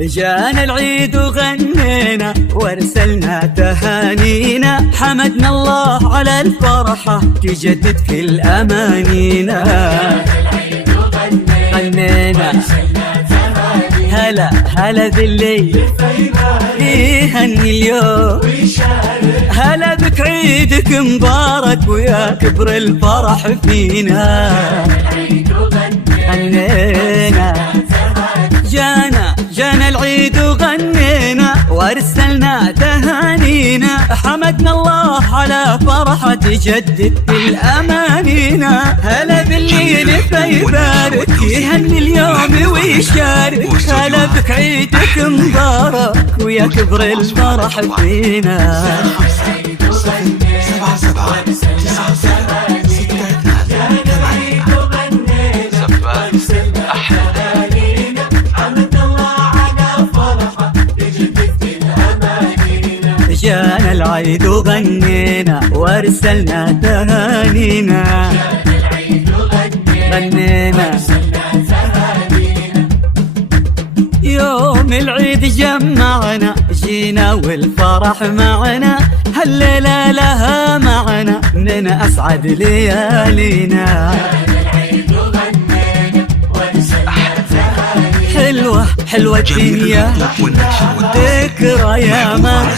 جانا العيد وغنينا وارسلنا تهانينا، حمدنا الله على الفرحة تجدد كل أمانينا. غنينا هلا هلا ذلي يهني اليوم، هلا بك عيدك مبارك ويا كبر الفرح فينا. غنينا جانا العيد وغنينا وارسلنا تهانينا، حمدنا الله على فرحة تجدد كل أمانينا. هلا بالليل فيبارك يهني اليوم ويشارك، هلا بك عيدك مبارك ويا كبر الفرح فينا. 7 7 9 7 6 2 جانا العيد وغنينا وارسلنا تهانينا. غنينا يوم العيد جمعنا، جينا والفرح معنا، هالليلة لها معنا من أسعد ليالينا. حلوة الدنيا ذكرى يا ما،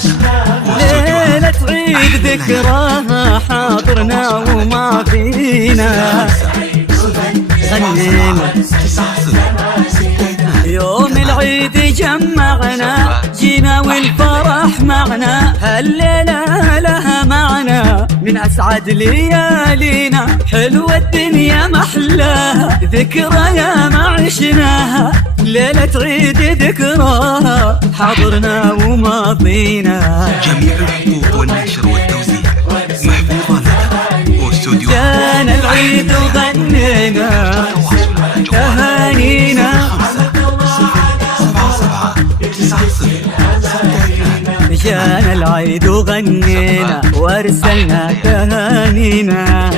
ليلة عيد ذكراها حاضرنا وما فينا. غنينا يوم العيد جمعنا، جينا والفرح معنا، هالليلة لها معنا من أسعد ليالينا. حلوة الدنيا محلاها ذكرى يا ما عشناها، ليلة عيد ذكراها حاضرنا وماضينا. جميع الحقوق والنشر والتوزيع محفوظة لك واستوديو. جانا العيد وغنينا تهانينا، 7 7 9 0 جانا العيد وغنينا وارسلنا تهانينا.